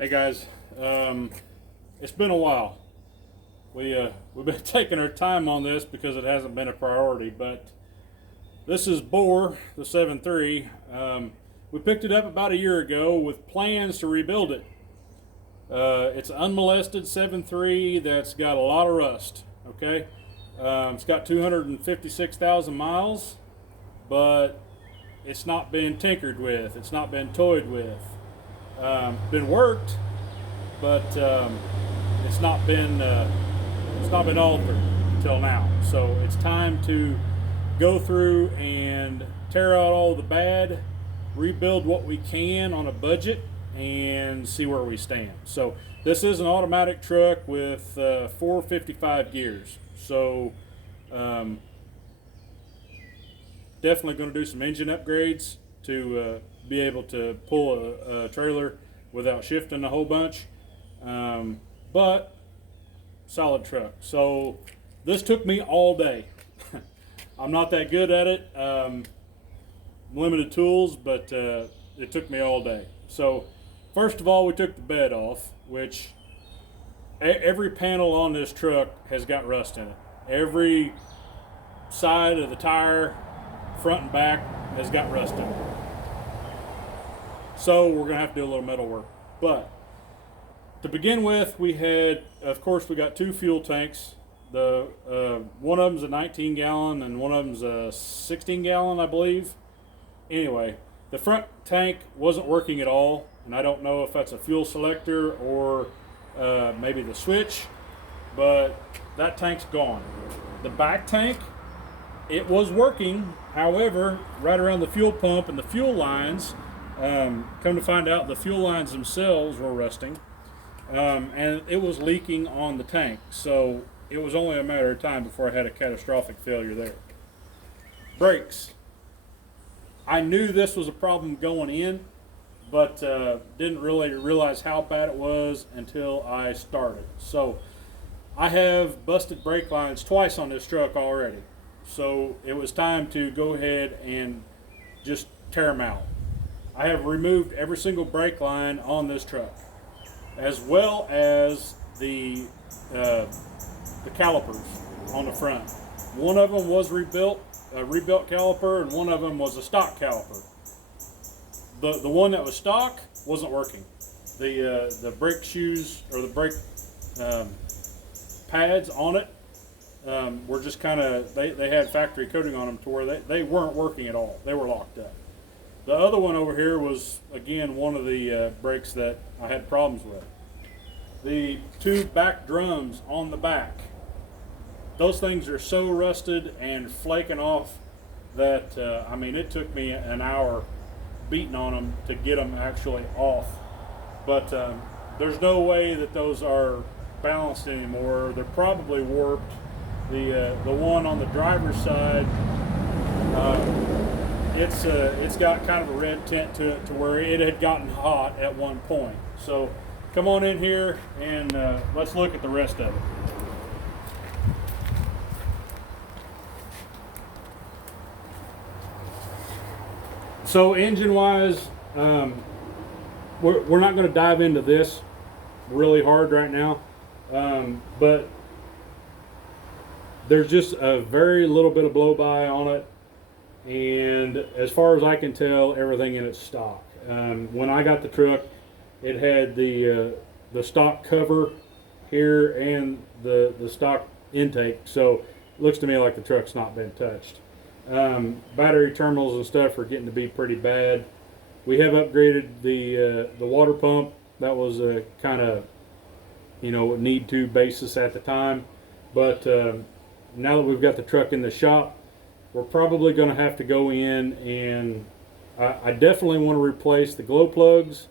Hey guys, it's been a while. We've been taking our time on this because it hasn't been a priority, but this is Bore, the 7.3. We picked it up about a year ago with plans to rebuild it. It's an unmolested 7.3 that's got a lot of rust, okay? It's got 256,000 miles, but it's not been tinkered with. It's not been toyed with. Been worked, but it's not been altered until now. So it's time to go through and tear out all the bad, rebuild what we can on a budget, and see where we stand. So this is an automatic truck with 455 gears. So definitely going to do some engine upgrades to be able to pull a trailer without shifting a whole bunch, but solid truck. So this took me all day. I'm not that good at it, limited tools, but it took me all day. So first of all, we took the bed off, which every panel on this truck has got rust in it. Every side of the tire, front and back, has got rust in it. So we're gonna have to do a little metal work. But to begin with, we had, of course, we got two fuel tanks. The one of them's a 19 gallon and one of them's a 16 gallon, I believe. Anyway, the front tank wasn't working at all, and I don't know if that's a fuel selector or maybe the switch, but that tank's gone. The back tank, it was working. However, right around the fuel pump and the fuel lines, come to find out the fuel lines themselves were rusting, and it was leaking on the tank. So it was only a matter of time before I had a catastrophic failure there. Brakes. I knew this was a problem going in, but didn't really realize how bad it was until I started. So I have busted brake lines twice on this truck already. So it was time to go ahead and just tear them out. I have removed every single brake line on this truck, as well as the calipers on the front. One of them was rebuilt, a rebuilt caliper, and one of them was a stock caliper. The one that was stock wasn't working. The brake shoes, or the brake pads on it, were just kind of, they had factory coating on them to where they weren't working at all. They were locked up. The other one over here was, again, one of the brakes that I had problems with. The two back drums on the back, those things are so rusted and flaking off that, I mean, it took me an hour beating on them to get them actually off. But there's no way that those are balanced anymore. They're probably warped. The one on the driver's side, it's got kind of a red tint to it, to where it had gotten hot at one point. So come on in here and let's look at the rest of it. So engine wise, we're not going to dive into this really hard right now, but there's just a very little bit of blow by on it. And as far as I can tell, everything in it's stock. When I got the truck, it had the stock cover here and the stock intake. So it looks to me like the truck's not been touched. Battery terminals and stuff are getting to be pretty bad. We have upgraded the water pump. That was a kind of, need to basis at the time. But now that we've got the truck in the shop, we're probably going to have to go in and I definitely want to replace the glow plugs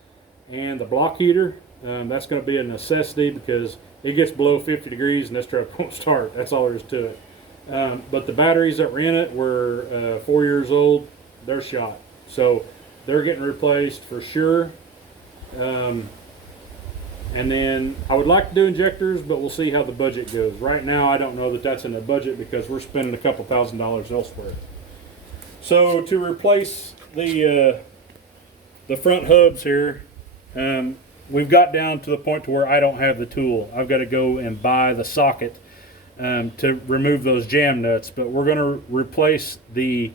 and the block heater. That's going to be a necessity because it gets below 50 degrees and this truck won't start. That's all there is to it. But the batteries that were in it were 4 years old. They're shot. So they're getting replaced for sure. And then I would like to do injectors, but we'll see how the budget goes. Right now, I don't know that that's in the budget because we're spending a couple $1,000s elsewhere. So to replace the front hubs here, we've got down to the point to where I don't have the tool. I've got to go and buy the socket to remove those jam nuts. But we're going to replace the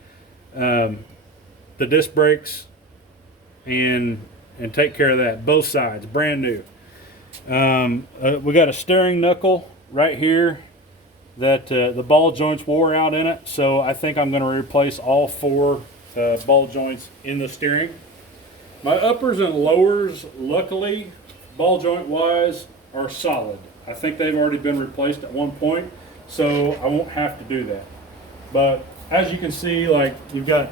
disc brakes and take care of that. Both sides, brand new. We got a steering knuckle right here that the ball joints wore out in it. So I think I'm going to replace all 4 ball joints in the steering. My uppers and lowers, luckily, ball joint wise, are solid. I think they've already been replaced at one point, so I won't have to do that. But as you can see, like you've got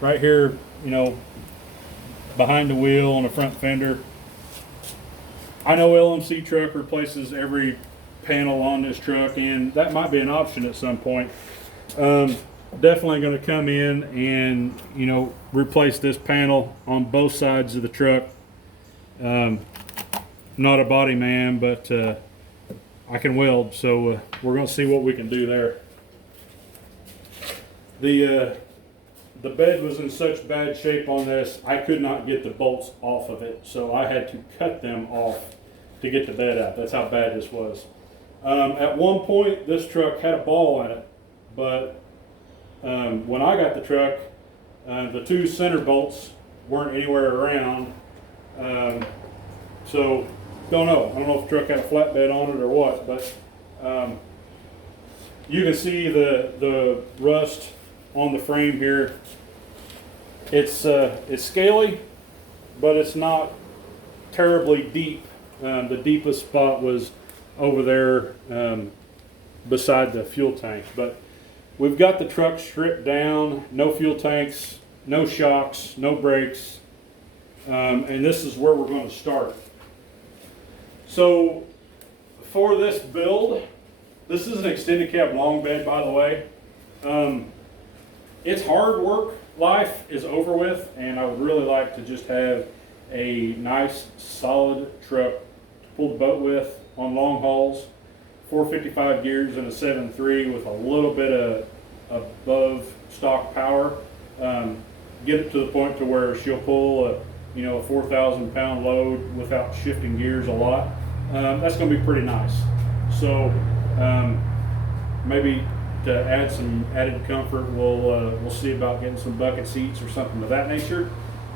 right here, you know, behind the wheel on the front fender. I know LMC truck replaces every panel on this truck, and that might be an option at some point. Definitely going to come in and, you know, replace this panel on both sides of the truck. Not a body man, but I can weld, so we're going to see what we can do there. The bed was in such bad shape on this, I could not get the bolts off of it, so I had to cut them off to get the bed out. That's how bad this was. At one point, this truck had a ball in it, but when I got the truck, the 2 center bolts weren't anywhere around. So don't know. I don't know if the truck had a flatbed on it or what, but you can see the rust on the frame here. It's scaly, but it's not terribly deep. The deepest spot was over there beside the fuel tank, but we've got the truck stripped down, no fuel tanks, no shocks, no brakes, and this is where we're going to start. So for this build, this is an extended cab long bed, by the way. It's hard work. Life is over with, and I would really like to just have a nice solid truck to pull the boat with on long hauls. 455 gears and a 7.3 with a little bit of above stock power. Get it to the point to where she'll pull a 4,000 pound load without shifting gears a lot. That's going to be pretty nice. So maybe to add some added comfort, we'll see about getting some bucket seats or something of that nature.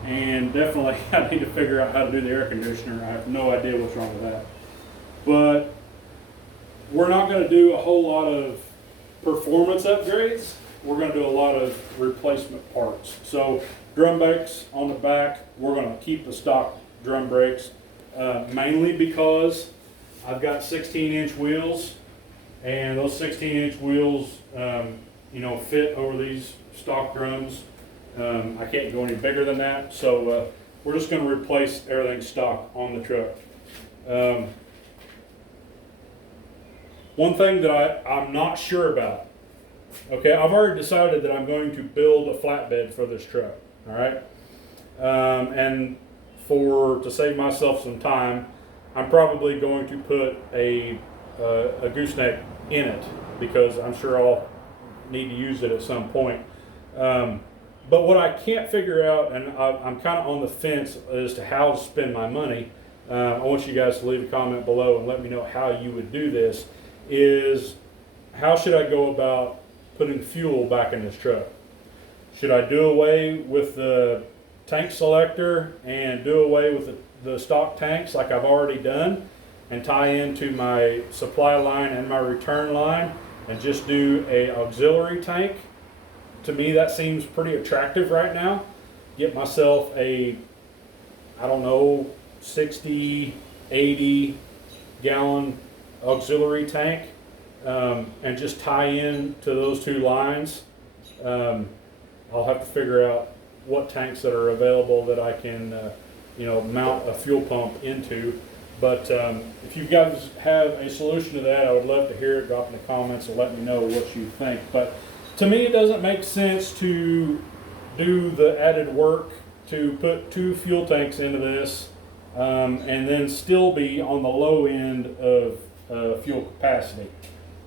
And definitely I need to figure out how to do the air conditioner. I have no idea what's wrong with that. But we're not going to do a whole lot of performance upgrades. We're going to do a lot of replacement parts. So drum brakes on the back, we're going to keep the stock drum brakes, mainly because I've got 16-inch wheels, and those 16-inch wheels fit over these stock drums. I can't go any bigger than that, so we're just going to replace everything stock on the truck. One thing that I'm not sure about, okay, I've already decided that I'm going to build a flatbed for this truck, all right? And to save myself some time, I'm probably going to put a gooseneck in it, because I'm sure I'll need to use it at some point. But what I can't figure out, and I'm kind of on the fence as to how to spend my money, I want you guys to leave a comment below and let me know how you would do this, is how should I go about putting fuel back in this truck? Should I do away with the tank selector and do away with the stock tanks like I've already done and tie into my supply line and my return line and just do a auxiliary tank? To me, that seems pretty attractive right now. Get myself a, 60, 80 gallon auxiliary tank, and just tie in to those 2 lines. I'll have to figure out what tanks that are available that I can mount a fuel pump into. But if you guys have a solution to that, I would love to hear it. Drop in the comments and let me know what you think. But to me, it doesn't make sense to do the added work to put 2 fuel tanks into this and then still be on the low end of fuel capacity.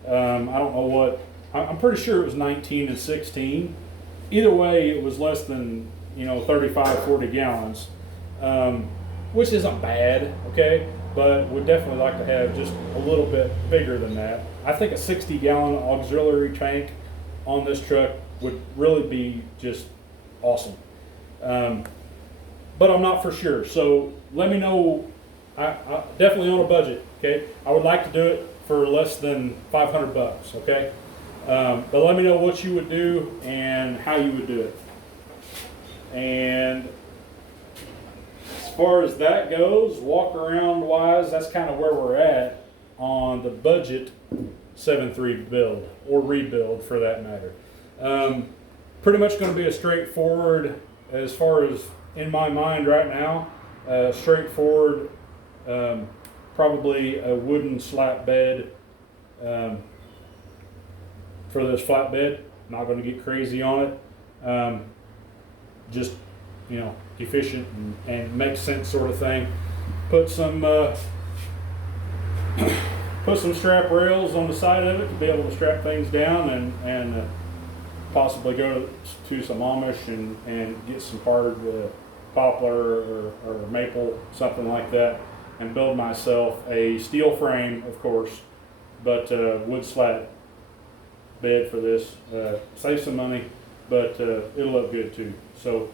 I don't know what, I'm pretty sure it was 19 and 16. Either way, it was less than 35, 40 gallons. which isn't bad, okay, but would definitely like to have just a little bit bigger than that. I think a 60-gallon auxiliary tank on this truck would really be just awesome. But I'm not for sure, so let me know. I definitely on a budget, okay? I would like to do it for less than 500 bucks, okay? But let me know what you would do and how you would do it. And as far as that goes, walk around wise, that's kind of where we're at on the budget 7.3 build, or rebuild for that matter. Pretty much going to be a straightforward, as far as in my mind right now, straightforward, probably a wooden slat bed for this flatbed. Not going to get crazy on it. Just, you know, efficient and makes sense sort of thing. Put some strap rails on the side of it to be able to strap things down, and possibly go to some Amish and get some hard poplar or maple, something like that, and build myself a steel frame, of course, but wood slat bed for this. Save some money, but it'll look good too. So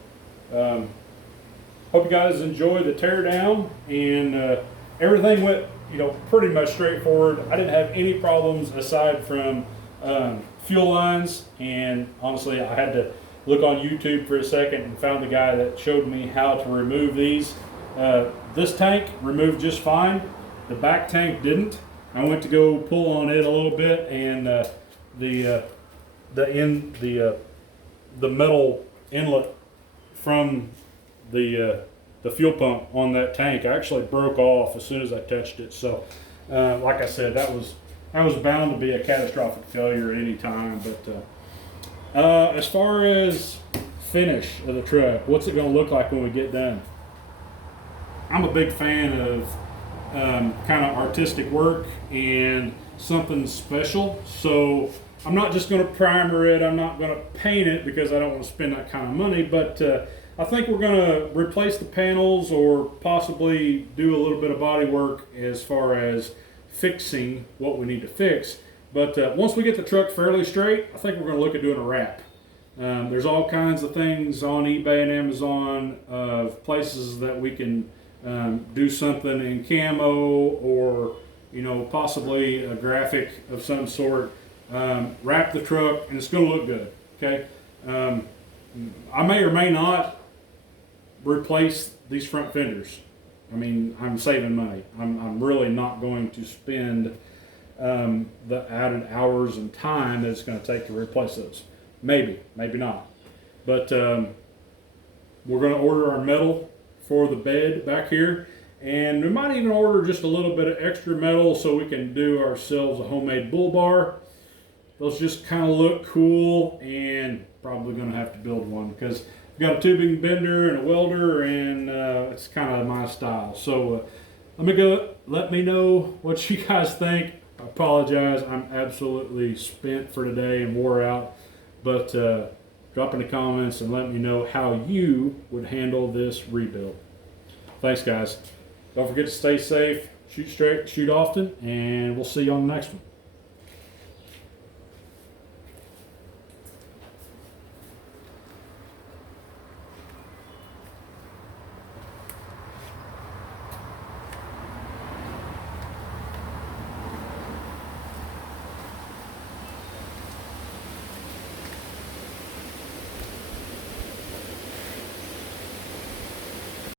hope you guys enjoy the teardown, and everything went, you know, pretty much straightforward. I didn't have any problems aside from fuel lines, and honestly I had to look on YouTube for a second and found the guy that showed me how to remove these. This tank removed just fine. The back tank didn't. I went to go pull on it a little bit, and the metal inlet from the fuel pump on that tank actually broke off as soon as I touched it. So like I said, that was bound to be a catastrophic failure at any time. But as far as finish of the truck, what's it going to look like when we get done? I'm a big fan of kind of artistic work and something special. So I'm not just going to primer it. I'm not going to paint it because I don't want to spend that kind of money. But I think we're going to replace the panels, or possibly do a little bit of body work as far as fixing what we need to fix. But once we get the truck fairly straight, I think we're going to look at doing a wrap. There's all kinds of things on eBay and Amazon of places that we can do something in camo, or, you know, possibly a graphic of some sort. Wrap the truck, and it's going to look good. Okay. I may or may not replace these front fenders. I mean, I'm saving money. I'm really not going to spend the added hours and time that it's going to take to replace those. Maybe not. But we're going to order our metal for the bed back here, and we might even order just a little bit of extra metal so we can do ourselves a homemade bull bar. Those just kind of look cool, and probably going to have to build one because I've got a tubing bender and a welder, and it's kind of my style. So let me know what you guys think. I apologize, I'm absolutely spent for today and wore out, but drop in the comments and let me know how you would handle this rebuild. Thanks, guys. Don't forget to stay safe, shoot straight, shoot often, and we'll see you on the next one.